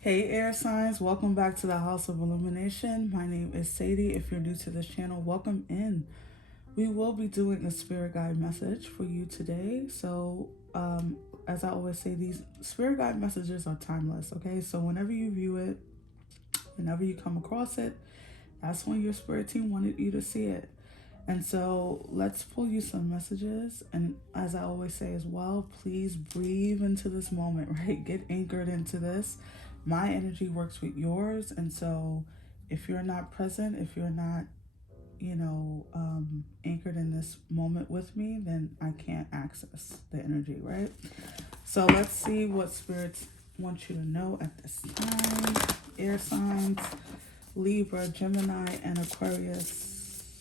Hey air signs, welcome back to the House of Illumination. My name is Sadie. If you're new to this channel, welcome in. We will be doing a spirit guide message for you today. As I always say, these spirit guide messages are timeless, okay? So whenever you view it, whenever you come across it, that's when your spirit team wanted you to see it. And so let's pull you some messages. And as I always say as well, please breathe into this moment, right? Get anchored into this. My energy works with yours. And so if you're not present, if you're not, anchored in this moment with me, then I can't access the energy, right? So let's see what spirits want you to know at this time. Air signs, Libra, Gemini, and Aquarius.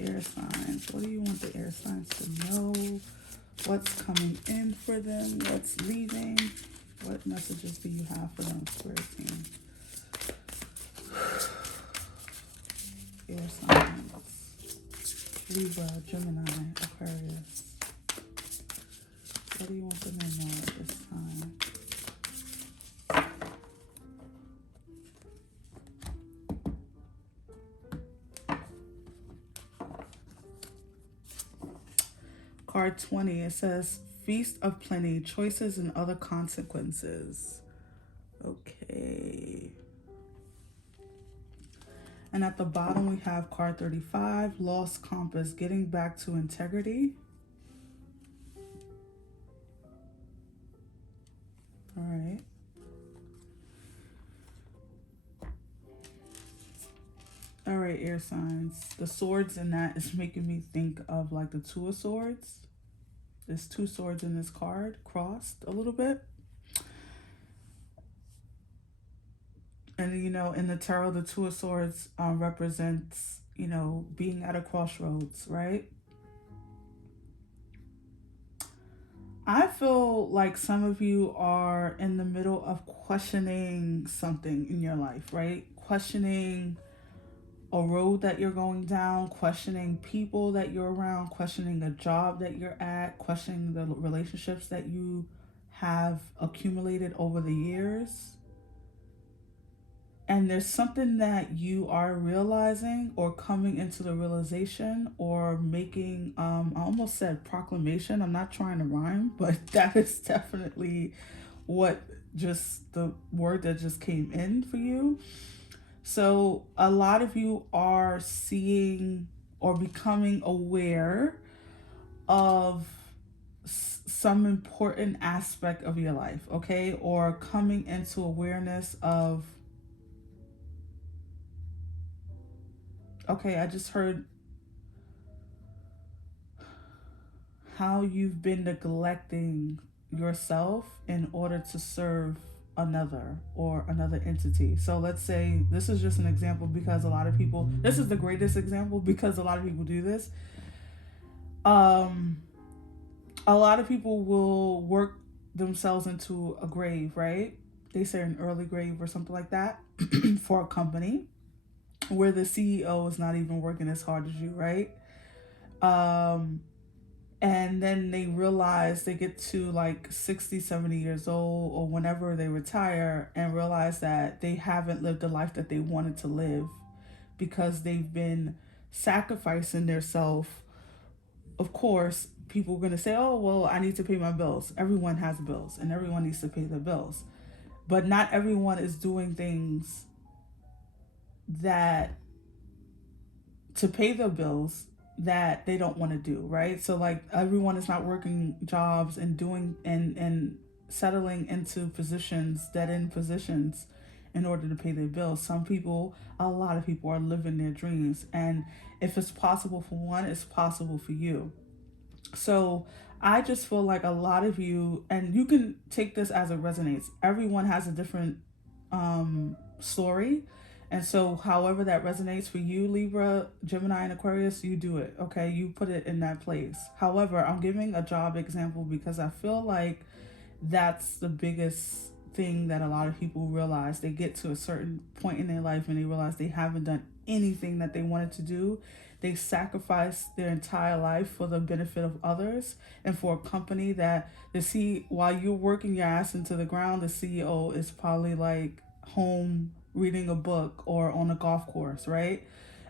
Air signs. What do you want the air signs to know? What's coming in for them? What's leaving? What messages do you have for them, spirit team? Air signs. Libra, Gemini, Aquarius. What do you want them to know at this time? Card 20, it says, Feast of Plenty, Choices and Other Consequences. Okay. And at the bottom, we have card 35, Lost Compass, Getting Back to Integrity. All right. All right, air signs. The swords in that is making me think of like the Two of Swords. There's two swords in this card, crossed a little bit. And, in the tarot, the Two of Swords represents, being at a crossroads, right? I feel like some of you are in the middle of questioning something in your life, right? Questioning a road that you're going down, questioning people that you're around, questioning a job that you're at, questioning the relationships that you have accumulated over the years. And there's something that you are realizing or coming into the realization or making, I almost said proclamation. I'm not trying to rhyme, but that is definitely what just the word that just came in for you. So a lot of you are seeing or becoming aware of some important aspect of your life, okay? Or coming into awareness of, okay, I just heard how you've been neglecting yourself in order to serve another or another entity. So let's say this is just an example because a lot of people, this is the greatest example because a lot of people do this. A lot of people will work themselves into a grave, right? They say an early grave or something like that for a company where the CEO is not even working as hard as you, right? And then they realize they get to like 60, 70 years old or whenever they retire and realize that they haven't lived the life that they wanted to live because they've been sacrificing their self. Of course, people are going to say, oh, well, I need to pay my bills. Everyone has bills and everyone needs to pay their bills. But not everyone is doing things that to pay their bills that they don't want to do, right? So like everyone is not working jobs and doing and settling into positions, dead end positions in order to pay their bills. Some people, a lot of people are living their dreams. And if it's possible for one, it's possible for you. So I just feel like a lot of you, and you can take this as it resonates. Everyone has a different story. And so, however that resonates for you, Libra, Gemini, and Aquarius, you do it, okay? You put it in that place. However, I'm giving a job example because I feel like that's the biggest thing that a lot of people realize. They get to a certain point in their life and they realize they haven't done anything that they wanted to do. they sacrifice their entire life for the benefit of others and for a company that while you're working your ass into the ground, the CEO is probably like home reading a book or on a golf course, right?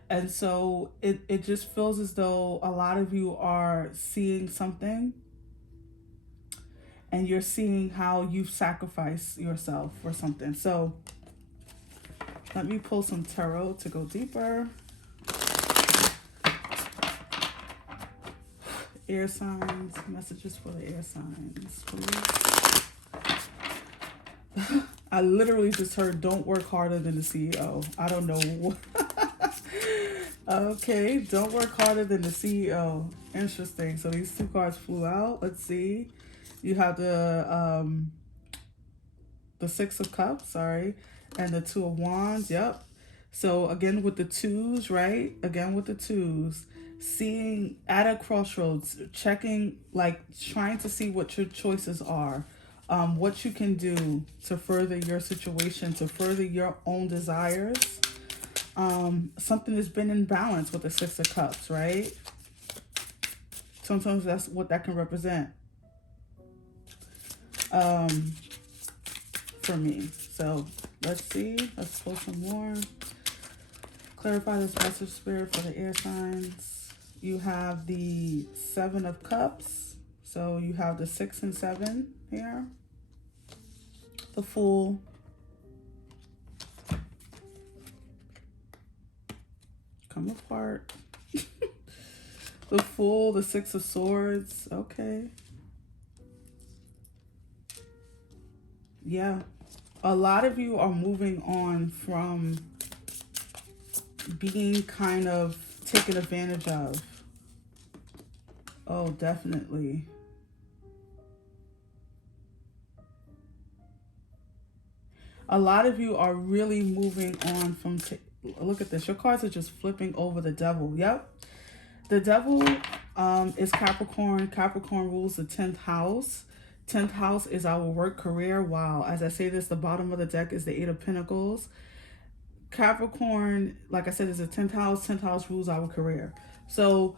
And so it just feels as though a lot of you are seeing something, and you're seeing how you've sacrificed yourself for something. So let me pull some tarot to go deeper. Air signs, messages for the air signs, please. I literally just heard, don't work harder than the CEO. I don't know. Okay, don't work harder than the CEO. Interesting. So these two cards flew out. Let's see. You have the Six of Cups, sorry, and the Two of Wands. Yep. So again with the twos, right? Again with the twos. Seeing at a crossroads, checking, like trying to see what your choices are, what you can do to further your situation, to further your own desires. Something that's been in balance with the Six of Cups, right? Sometimes that's what that can represent for me. So let's see. Let's pull some more. Clarify this message, Spirit, for the air signs. You have the Seven of Cups. So you have the 6 and 7 here. The Fool. Come apart. The Fool, the Six of Swords. Okay. Yeah. A lot of you are moving on from being kind of taken advantage of. Oh, definitely. A lot of you are really moving on from... Look at this. Your cards are just flipping over the Devil. Yep. The Devil is Capricorn. Capricorn rules the 10th house. 10th house is our work career. Wow. As I say this, the bottom of the deck is the Eight of Pentacles. Capricorn, like I said, is the 10th house. 10th house rules our career. So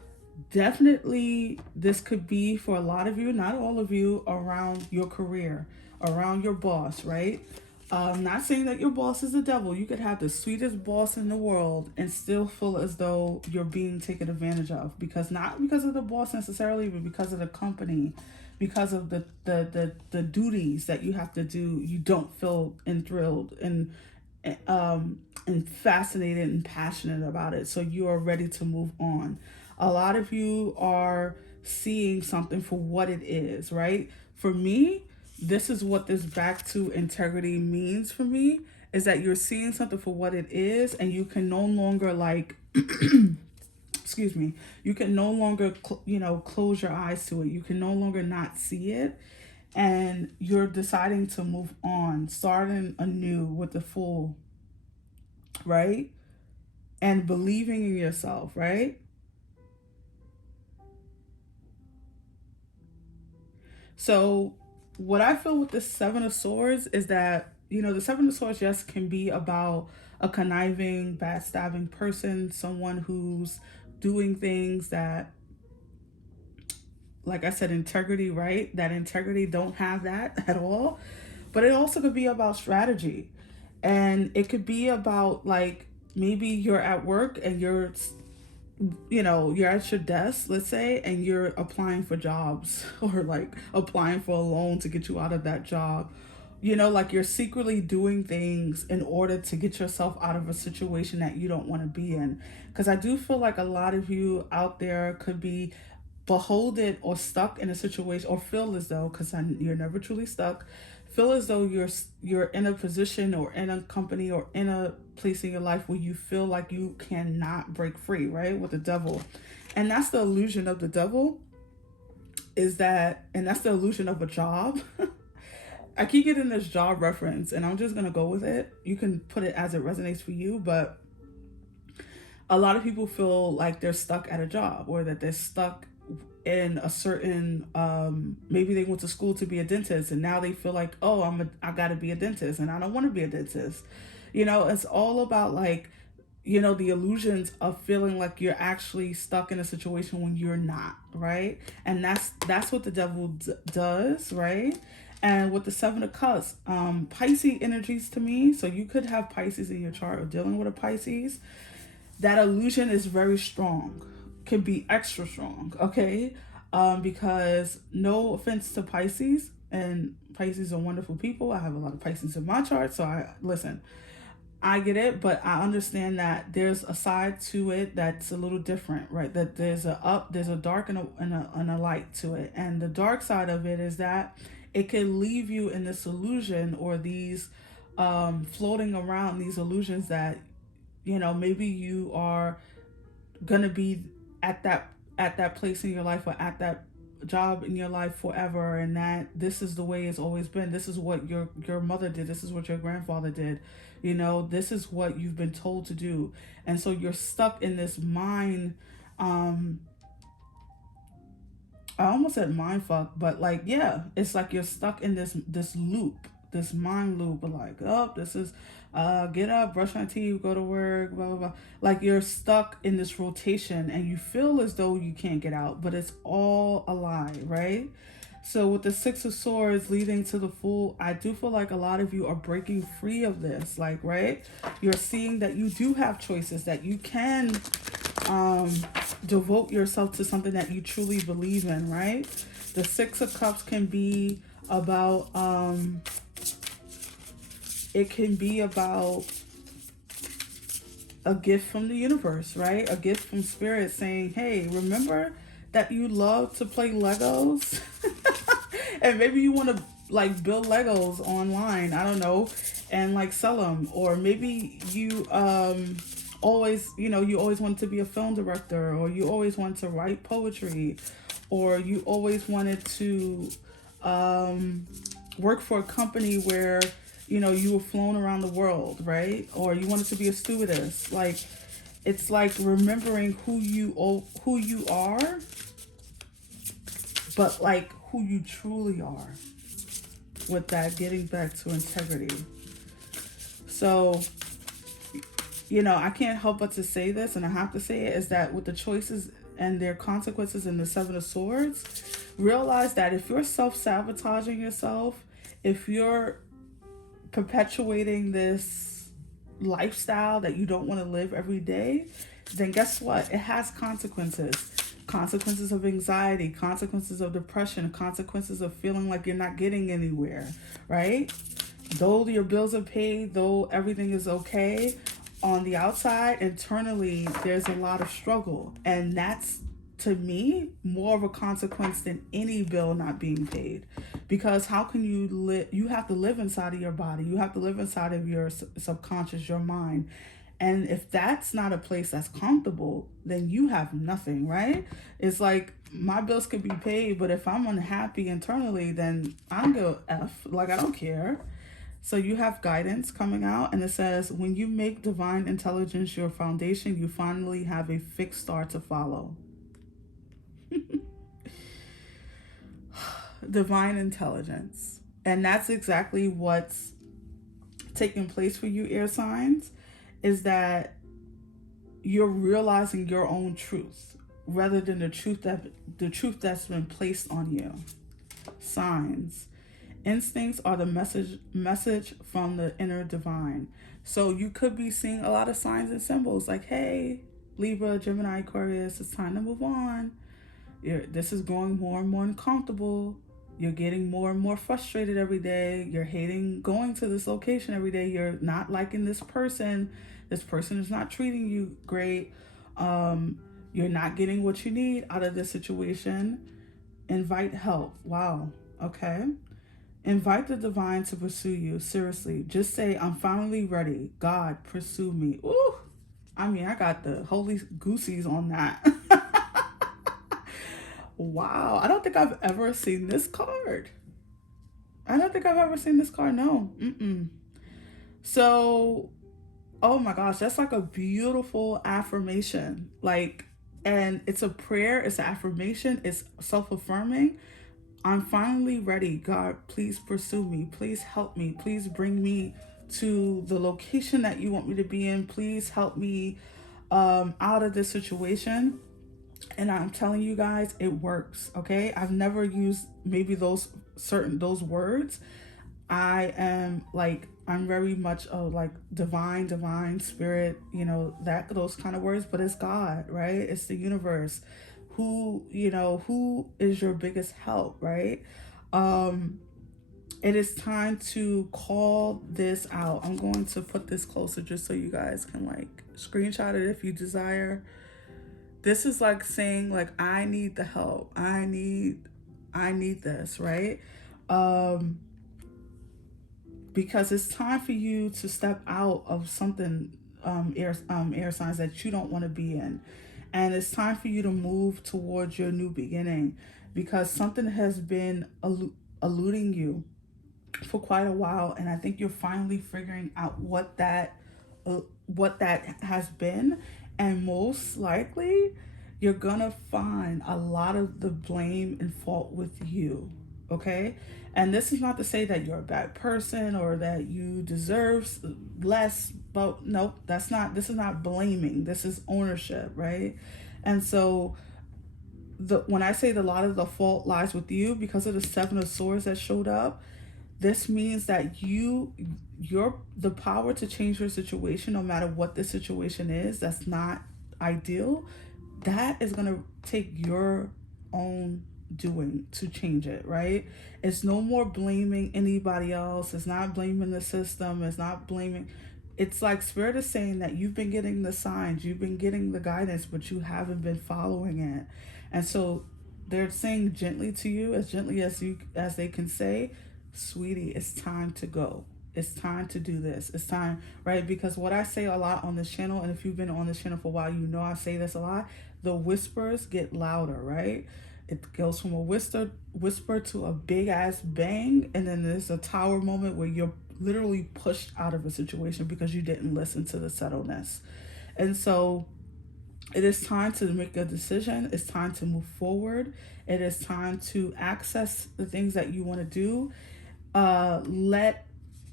definitely this could be for a lot of you, not all of you, around your career, around your boss, right? Not saying that your boss is the devil. You could have the sweetest boss in the world and still feel as though you're being taken advantage of, because not because of the boss necessarily, but because of the company, because of the duties that you have to do. You don't feel enthralled and fascinated and passionate about it. So you are ready to move on. A lot of you are seeing something for what it is, right? For me, this is what this back to integrity means for me, is that you're seeing something for what it is, and you can no longer like, excuse me, you can no longer, close your eyes to it. You can no longer not see it. And you're deciding to move on, starting anew with the Fool, right? And believing in yourself, right? So what I feel with the Seven of Swords is that, the Seven of Swords, yes, can be about a conniving, backstabbing person, someone who's doing things that, like I said, integrity, right? That integrity don't have that at all. But it also could be about strategy. And it could be about, like, maybe you're at work and you're at your desk, let's say, and you're applying for jobs or like applying for a loan to get you out of that job. Like you're secretly doing things in order to get yourself out of a situation that you don't want to be in. Because I do feel like a lot of you out there could be beholden or stuck in a situation, or feel as though, because you're never truly stuck, feel as though you're in a position or in a company or in a place in your life where you feel like you cannot break free, right? With the Devil. And that's the illusion of the Devil, and that's the illusion of a job. I keep getting this job reference, and I'm just going to go with it. You can put it as it resonates for you, but a lot of people feel like they're stuck at a job, or that they're stuck in a certain, maybe they went to school to be a dentist, and now they feel like, oh, I gotta be a dentist, and I don't want to be a dentist. It's all about, like, the illusions of feeling like you're actually stuck in a situation when you're not, right? And that's what the devil does, right? And with the Seven of Cups, Pisces energies to me, so you could have Pisces in your chart or dealing with a Pisces. That illusion is very strong, can be extra strong, okay? Because no offense to Pisces, and Pisces are wonderful people. I have a lot of Pisces in my chart, so I get it, but I understand that there's a side to it that's a little different, right? That there's a dark and a light to it. And the dark side of it is that it can leave you in this illusion or these floating around these illusions that, maybe you are gonna be at that place in your life or at that job in your life forever, and that this is the way it's always been. This is what your mother did. This is what your grandfather did. This is what you've been told to do. And so you're stuck in this mind. I almost said mind fuck, but like, yeah, it's like you're stuck in this loop, this mind loop of like, oh, this is get up, brush my teeth, go to work, blah blah blah. Like you're stuck in this rotation and you feel as though you can't get out, but it's all a lie, right? So with the Six of Swords leading to the Fool, I do feel like a lot of you are breaking free of this, like, right? You're seeing that you do have choices, that you can devote yourself to something that you truly believe in, right? The Six of Cups can be about it can be about a gift from the universe, right? A gift from spirit saying, hey, remember that you love to play Legos? And maybe you want to like build Legos online, I don't know, and like sell them. Or maybe you always wanted to be a film director, or you always wanted to write poetry, or you always wanted to work for a company where you were flown around the world, right? Or you wanted to be a stewardess. Like, it's like remembering who you are, but like who you truly are, with that getting back to integrity. So, I can't help but to say this, and I have to say it, is that with the choices and their consequences in the Seven of Swords, realize that if you're self-sabotaging yourself, if you're perpetuating this lifestyle that you don't want to live every day, then guess what? It has consequences. Consequences of anxiety, consequences of depression, consequences of feeling like you're not getting anywhere, right? Though your bills are paid, though everything is okay, on the outside, internally, there's a lot of struggle. And that's, to me, more of a consequence than any bill not being paid. Because how can you live? You have to live inside of your body. You have to live inside of your subconscious, your mind. And if that's not a place that's comfortable, then you have nothing, right? It's like, my bills could be paid, but if I'm unhappy internally, then I'm go F. Like, I don't care. So you have guidance coming out, and it says, when you make divine intelligence your foundation, you finally have a fixed star to follow. Divine intelligence. And that's exactly what's taking place for you, air signs, is that you're realizing your own truth rather than the truth that's been placed on you. Signs. Instincts are the message from the inner divine. So you could be seeing a lot of signs and symbols like, hey, Libra, Gemini, Aquarius, it's time to move on. This is growing more and more uncomfortable. You're getting more and more frustrated every day. You're hating going to this location every day. You're not liking this person. This person is not treating you great. You're not getting what you need out of this situation. Invite help. Wow. Okay. Invite the divine to pursue you. Seriously. Just say, I'm finally ready. God, pursue me. Ooh. I mean, I got the holy goosies on that. Wow. I don't think I've ever seen this card. No. So, oh my gosh, that's like a beautiful affirmation. Like, and it's a prayer, it's an affirmation, it's self-affirming. I'm finally ready. God, please pursue me. Please help me. Please bring me to the location that you want me to be in. Please help me out of this situation. And I'm telling you guys, it works. Okay, I've never used maybe those words. I'm very much like divine spirit, that those kind of words, but it's God, right? It's the universe. Who is your biggest help, right? It is time to call this out. I'm going to put this closer just so you guys can like screenshot it if you desire. This is like saying like, I need the help. I need this, right? Because it's time for you to step out of something, air signs, that you don't want to be in. And it's time for you to move towards your new beginning, because something has been eluding you for quite a while, and I think you're finally figuring out what that has been. And most likely you're gonna find a lot of the blame and fault with you. Okay, and this is not to say that you're a bad person or that you deserve less, but nope, this is not blaming, this is ownership, right? And so when I say a lot of the fault lies with you because of the Seven of Swords that showed up, this means that you're the power to change your situation, no matter what the situation is that's not ideal. That is going to take your own doing to change it, right? It's no more blaming anybody else. It's not blaming the system. It's not blaming. It's like Spirit is saying that you've been getting the signs, you've been getting the guidance, but you haven't been following it. And so they're saying gently to you, as gently as they can say, sweetie, it's time to go. It's time to do this. It's time, right? Because what I say a lot on this channel, and if you've been on this channel for a while, I say this a lot, the whispers get louder, right? It goes from a whisper to a big ass bang, and then there's a tower moment where you're literally pushed out of a situation because you didn't listen to the subtleness. And so it is time to make a decision. It's time to move forward. It is time to access the things that you want to do. Let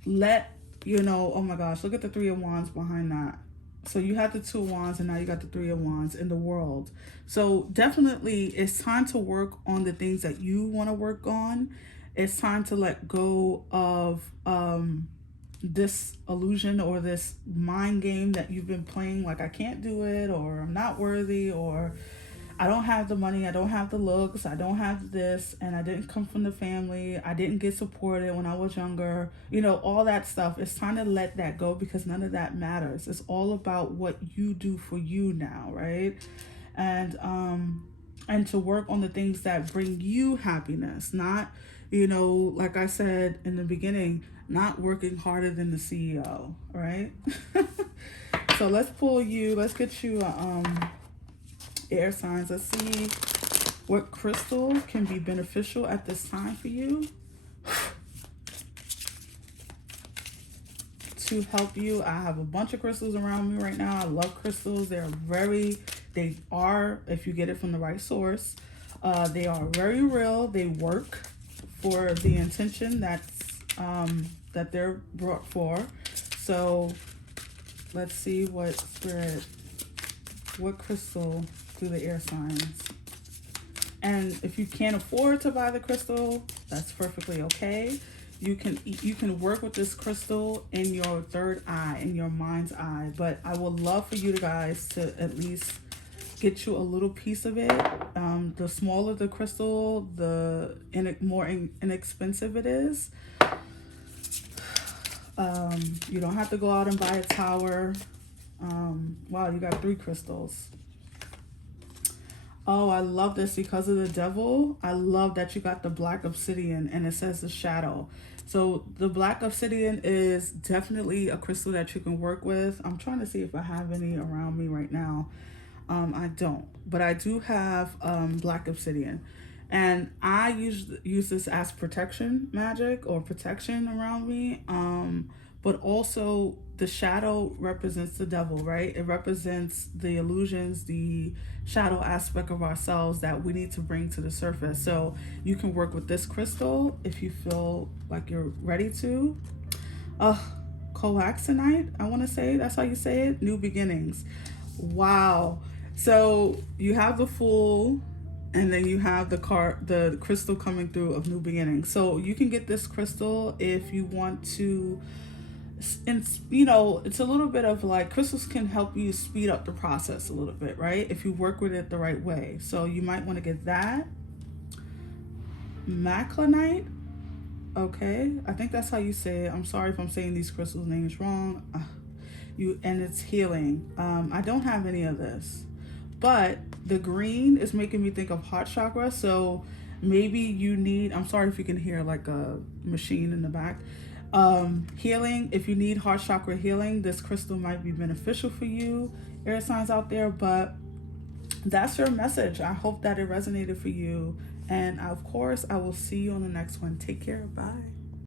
oh my gosh, look at the Three of Wands behind that. So you have the Two of Wands, and now you got the Three of Wands in the world. So definitely it's time to work on the things that you want to work on. It's time to let go of this illusion or this mind game that you've been playing, like I can't do it, or I'm not worthy, or I don't have the money, I don't have the looks, I don't have this, and I didn't come from the family, I didn't get supported when I was younger, all that stuff. It's time to let that go, because none of that matters. It's all about what you do for you now, right? And to work on the things that bring you happiness, not, like I said in the beginning, not working harder than the CEO, right? So let's get you air signs. Let's see what crystal can be beneficial at this time for you to help you. I have a bunch of crystals around me right now. I love crystals. They are, if you get it from the right source, they are very real. They work for the intention that they're brought for. So let's see what crystal do the air signs. And if you can't afford to buy the crystal, that's perfectly okay. You can work with this crystal in your third eye, in your mind's eye. But I would love for you guys to at least get you a little piece of it. The smaller the crystal, the more inexpensive it is. You don't have to go out and buy a tower. Wow, you got 3 crystals. Oh, I love this because of the devil. I love that you got the black obsidian, and it says the shadow. So the black obsidian is definitely a crystal that you can work with. I'm trying to see if I have any around me right now. I don't, but I do have black obsidian, and I use this as protection magic or protection around me. But also the shadow represents the devil, right? It represents the illusions, the shadow aspect of ourselves that we need to bring to the surface. So you can work with this crystal if you feel like you're ready to. coaxinite, I want to say that's how you say it. New beginnings. Wow. So you have the Fool, and then you have the crystal coming through of new beginnings. So you can get this crystal if you want to. And you know, it's a little bit of like, crystals can help you speed up the process a little bit, right? If you work with it the right way. So you might want to get that. Maclinite. Okay, I think that's how you say it. I'm sorry if I'm saying these crystals names wrong. And it's healing. I don't have any of this, but the green is making me think of heart chakra. So maybe you need, I'm sorry if you can hear like a machine in the back. Healing, if you need heart chakra healing, this crystal might be beneficial for you, air signs out there. But that's your message. I hope that it resonated for you, and of course I will see you on the next one. Take care. Bye.